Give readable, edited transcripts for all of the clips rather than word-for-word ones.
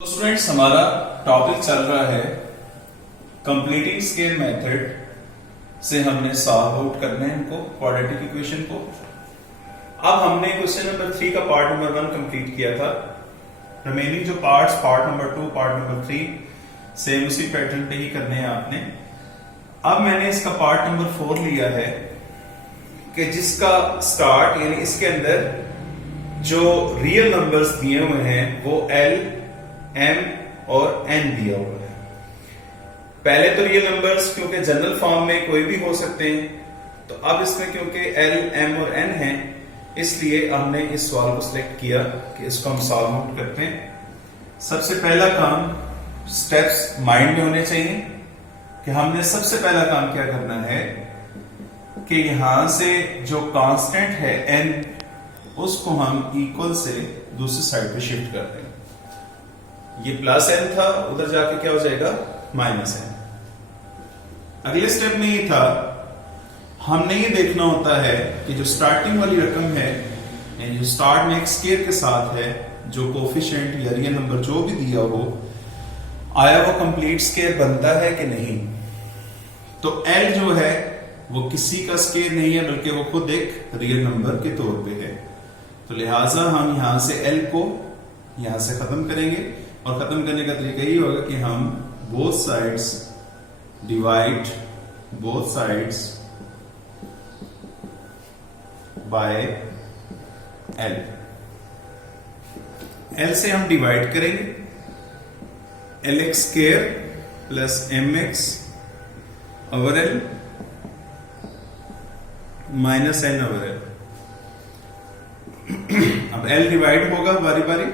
तो स्टूडेंट्स हमारा टॉपिक चल रहा है कंप्लीटिंग स्केयर मेथड से हमने सॉल्व आउट करना है इनको क्वाड्रेटिक इक्वेशन को। अब हमने क्वेश्चन नंबर 3 का पार्ट नंबर 1 कंप्लीट किया था। रिमेनिंग जो parts part number 2 part number 3 same उसी पैटर्न पे ही करने हैं आपने। अब मैंने इसका पार्ट नंबर 4 लिया है कि जिसका स्टार्ट यानी इसके अंदर जो रियल नंबर्स दिए हुए हैं वो L M और N दिया हुआ है। पहले तो रियल नंबर्स क्योंकि जनरल फॉर्म में कोई भी हो सकते हैं, तो अब इसमें क्योंकि L M और N है इसलिए हमने इस सवाल को सिलेक्ट किया कि इसको हम सॉल्व आउट करते हैं। सबसे पहला काम स्टेप्स माइंड में होने चाहिए कि हमने सबसे पहला काम क्या करना है कि यहां से जो कांस्टेंट है N उसको हम इक्वल से दूसरी साइड पे शिफ्ट कर देंगे। ये प्लस n था, उधर जाके क्या हो जाएगा माइनस n। अगले स्टेप में ये था हमने ये देखना होता है कि जो स्टार्टिंग वाली रकम है यानी जो स्टार्ट में एक स्केयर के साथ है, जो कोफिशिएंट या रियल नंबर जो भी दिया हो, आया वो कंप्लीट स्केयर बनता है कि नहीं। तो L जो है वो किसी का स्केयर नहीं है बल्कि वो खुद एक रियल नंबर के तौर पे है। तो लिहाजा हम यहां से L को यहां से खत्म करेंगे और खत्म करने का तरीका यही होगा कि हम both sides divide both sides by L। L से हम डिवाइड करेंगे, LX square plus MX over L minus N over L। अब L डिवाइड होगा बारी बारी,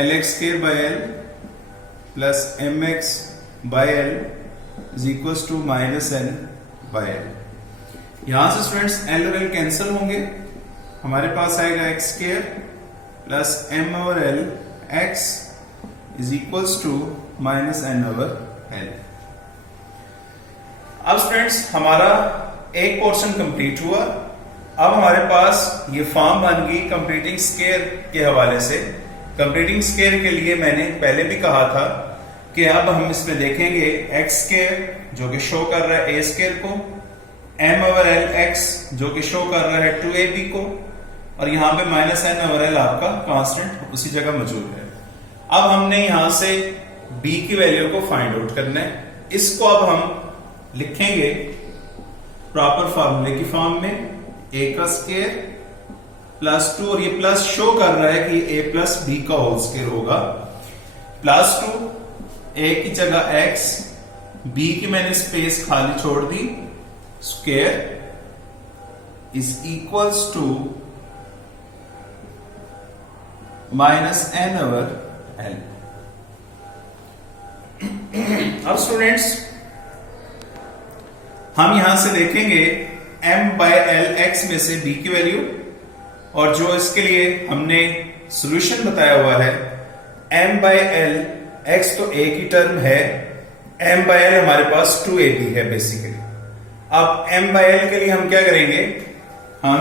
LX square by L plus MX by L is equal to minus N by L। यहां से students L और L कैंसिल होंगे, हमारे पास आएगा X square plus M over L X is equal to minus N over L। अब students हमारा एक पोर्शन कंप्लीट हुआ। अब हमारे पास ये फॉर्म बन गई कंप्लीटिंग स्केयर के हवाले से। कंप्लीटिंग स्केयर के लिए मैंने पहले भी कहा था कि अब हम इसमें देखेंगे एक्स स्केयर जो कि शो कर रहा है ए स्केयर को, m ओवर एल एक्स जो कि शो कर रहा है 2ab को, और यहां पे माइनस n ओवर एल आपका कांस्टेंट उसी जगह मौजूद है। अब हमने यहां से b की वैल्यू को फाइंड आउट करना है। इसको अब हम लिखेंगे प्रॉपर फार्मूले की फॉर्म में, a का स्केयर प्लस 2, और ये प्लस शो कर रहा है कि a प्लस b का होल स्केयर होगा, प्लस 2 a की जगह x, b की मैंने स्पेस खाली छोड़ दी, square is equals to minus n over l। अब स्टूडेंट्स हम यहां से देखेंगे m बाय एल एक्स में से b की वैल्यू, और जो इसके लिए हमने सॉल्यूशन बताया हुआ है m बाय एल एक्स तो a की टर्म है, m बाय एल हमारे पास 2ab है बेसिकली। अब m बाय एल के लिए हम क्या करेंगे, हम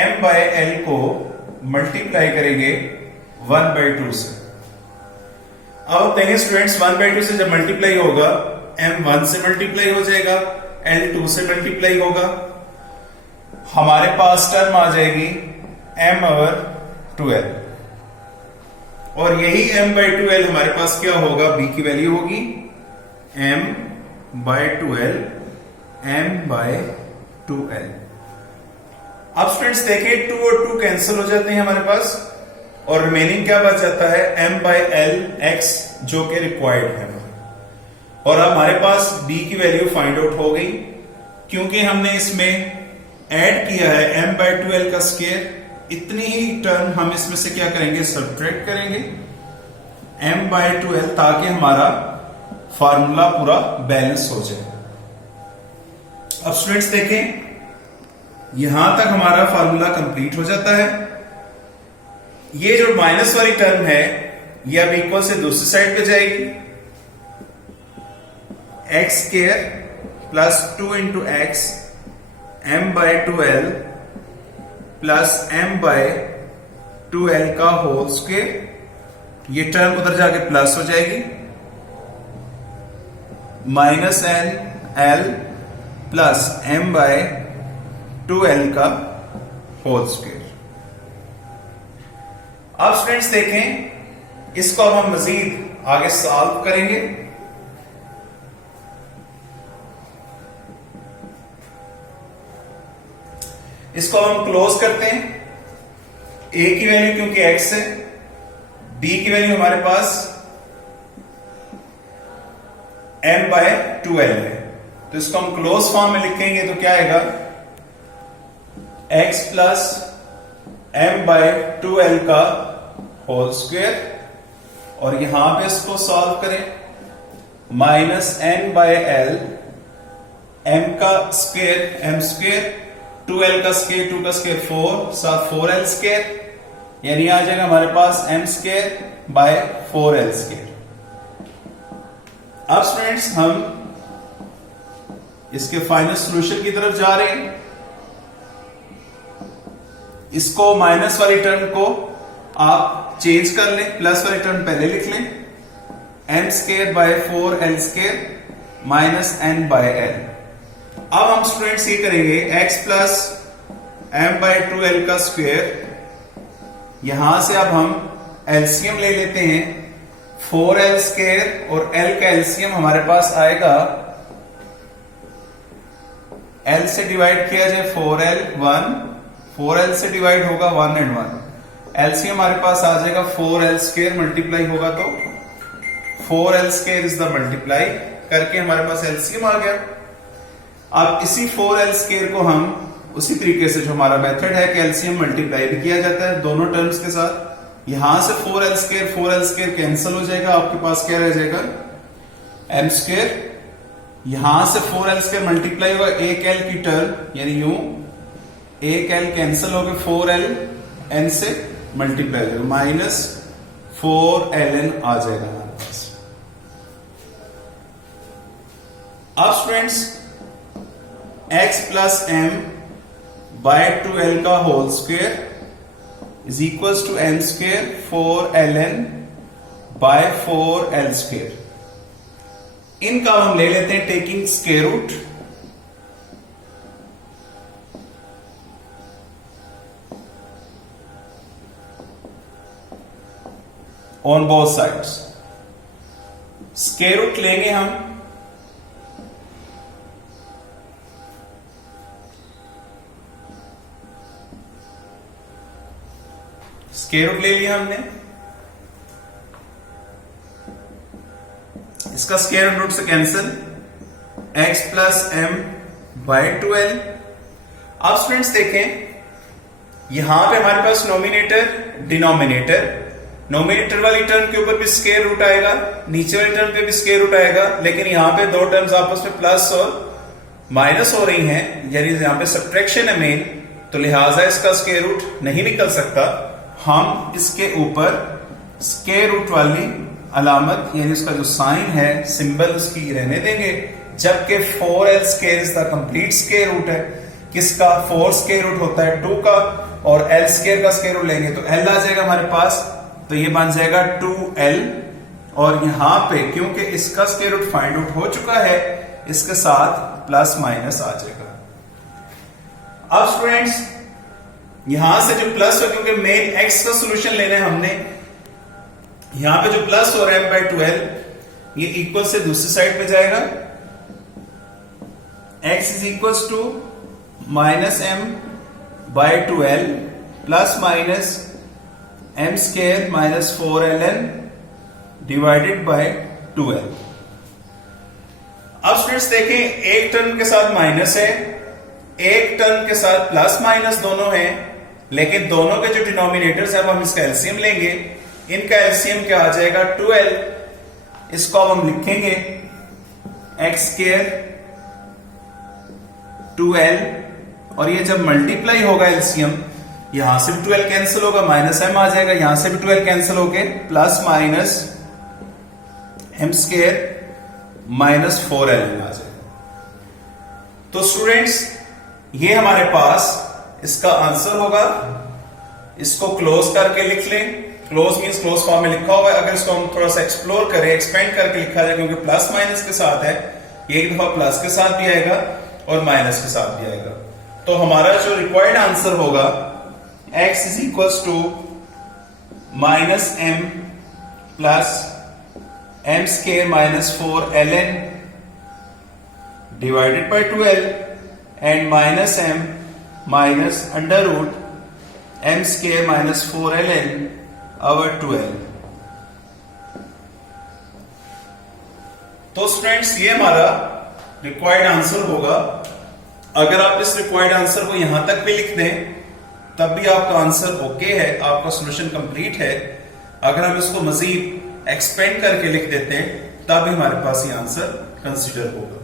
m बाय एल को मल्टीप्लाई करेंगे 1 बाय 2 से। अब देखेंगे स्टूडेंट्स 1 बाय 2 से जब मल्टीप्लाई होगा m 1 से मल्टीप्लाई हो जाएगा, l 2 से मल्टीप्लाई होगा, हमारे पास टर्म आ जाएगी m ओवर 2l, और यही m बाय 2l हमारे पास क्या होगा, b की वैल्यू होगी m by 2l m by 2l। अब स्टूडेंट्स देखें 2 और 2 कैंसिल हो जाते हैं हमारे पास, और रिमेनिंग क्या बच जाता है m बाय l x जो कि रिक्वायर्ड है। और अब हमारे पास b की वैल्यू फाइंड आउट हो गई, क्योंकि हमने इसमें ऐड किया है m बाय 2l का स्क्वायर, इतनी ही टर्म हम इसमें से क्या करेंगे, सब्ट्रैक्ट करेंगे m बाय 2l, ताकि हमारा फार्मूला पूरा बैलेंस हो जाए। अब स्टूडेंट्स देखें यहां तक हमारा फार्मूला कंप्लीट हो जाता है। ये जो माइनस वाली टर्म है ये अब इक्वल से दूसरी साइड पे जाएगी, x square plus 2 into x m by 2l plus m by 2l का होल स्क्वायर ये टर्म उधर जाके प्लस हो जाएगी, minus N L plus M by 2l का होल स्क्वायर। अब स्टूडेंट्स देखें, इसको अब हम मजीद आगे सॉल्व करेंगे। इसको हम क्लोज करते हैं। a की वैल्यू क्योंकि x है, b की वैल्यू हमारे पास m बाय 2l है, तो इसको हम क्लोज फॉर्म में लिखेंगे तो क्या आएगा, x plus m by 2l का होल स्क्वायर, और यहां पे इसको सॉल्व करें, minus n by l, m का स्क्वायर m स्क्वायर, 2l का स्क्वायर 2 का स्क्वायर 4 साथ 4l स्क्वायर, यानी आ जाएगा हमारे पास m square by 4l square. अब स्टूडेंट्स हम इसके फाइनल सॉल्यूशन की तरफ जा रहे हैं। इसको माइनस वाली टर्म को आप चेंज कर लें, प्लस वाली टर्म पहले लिख लें, m square by 4l square minus n by l। अब हम स्टूडेंट्स ये करेंगे, x plus m by 2l का स्क्वायर, यहां से अब हम एलसीएम ले लेते हैं, 4l स्क्वायर और l का एलसीएम हमारे पास आएगा, l से डिवाइड किया जाए 4l 1, 4l से डिवाइड होगा 1 एंड 1, एलसीएम हमारे पास आ जाएगा 4l स्क्वायर, मल्टीप्लाई होगा तो 4l square is the multiply करके हमारे पास एलसीएम आ गया। अब इसी 4l स्क्वायर को हम उसी तरीके से जो हमारा मेथड है कि एलसीएम मल्टीप्लाई भी किया जाता है दोनों टर्म्स के साथ, यहां से 4l स्क्वायर कैंसिल हो जाएगा, आपके पास क्या रह जाएगा, m स्क्वायर, यहां से 4l स्क्वायर मल्टीप्लाई होगा एक l की टर्म, यानी यूं एक l कैंसिल हो गया, 4l n से मल्टीप्लाई हो जाएगा, माइनस 4ln आ जाएगा हमारे पास। अब students x plus m by 2l का whole square is equals to m square 4ln by 4l square. इनका हम ले लेते हैं taking square root, on both sides. Square root लेंगे हम, स्क्वायर रूट ले लिया हमने, इसका स्क्वायर रूट से cancel, x plus m by 2l। अब स्टूडेंट्स देखें, यहां पे हमारे पास नोमिनेटर डिनोमिनेटर, नोमिनेटर वाली टर्म के ऊपर भी स्क्वायर रूट आएगा, नीचे वाली टर्म पे भी स्क्वायर रूट आएगा, लेकिन यहां पे दो टर्म्स आपस में प्लस और माइनस हो रही हैं, यानी यहां पे सब्ट्रैक्शन है मेन, तो लिहाजा इसका स्क्वायर रूट नहीं निकल सकता। हम इसके ऊपर स्क्वायर रूट वाली अलामत, यानी इसका जो साइन है, सिंबल उसकी रहने देंगे, जबकि 4l square is the complete square root है। किसका? 4 स्क्वायर रूट होता है 2 का, और l स्क्वायर का स्क्वायर रूट लेंगे तो l आ जाएगा हमारे पास, तो ये बन जाएगा 2l, और यहां पे क्योंकि इसका स्क्वायर रूट फाइंड आउट हो चुका है, इसके साथ प्लस माइनस आ जाएगा। अब स्टूडेंट्स यहां से जो प्लस हो, क्योंकि मेन x का सॉल्यूशन लेना है हमने, यहां पे जो प्लस हो रहा है m बाय 2l, ये इक्वल से दूसरी साइड पे जाएगा, x is equal to minus m by 2l plus minus m square minus 4ln divided by 2l। अब स्टूडेंट्स देखें, एक टर्म के साथ माइनस है, एक टर्म के साथ प्लस माइनस दोनों हैं, लेकिन दोनों के जो डिनोमिनेटर्स हैं, हम इसका एलसीएम लेंगे, इनका एलसीएम क्या आ जाएगा 2l, इसको अब हम लिखेंगे x स्क्वायर 2l, और ये जब मल्टीप्लाई होगा एलसीएम, यहां से भी 2l कैंसिल होगा, माइनस m आ जाएगा, यहां से भी 2l कैंसिल होके plus minus m square minus 4ln आ जाएगा। तो स्टूडेंट्स ये हमारे पास इसका आंसर होगा, इसको क्लोज करके लिख लें, क्लोज मींस क्लोज फॉर्म में लिखा हुआ है। अगर इसको हम थोड़ा सा एक्सप्लोर करें, एक्सपेंड करके लिखा जाए, क्योंकि प्लस माइनस के साथ है, एक दफा प्लस के साथ भी आएगा और माइनस के साथ भी आएगा। तो हमारा जो रिक्वायर्ड आंसर होगा x is equal to minus M plus M square minus 4ln divided by 12 and minus M minus under root M square minus 4ln over 12। तो स्टूडेंट्स ये हमारा रिक्वायर्ड आंसर होगा। अगर आप इस रिक्वायर्ड आंसर को यहां तक भी लिख दें तब भी आपका आंसर ओके है, आपका सॉल्यूशन कंप्लीट है। अगर हम इसको मजीद एक्सपेंड करके लिख देते हैं तब भी हमारे पास ये आंसर कंसीडर होगा।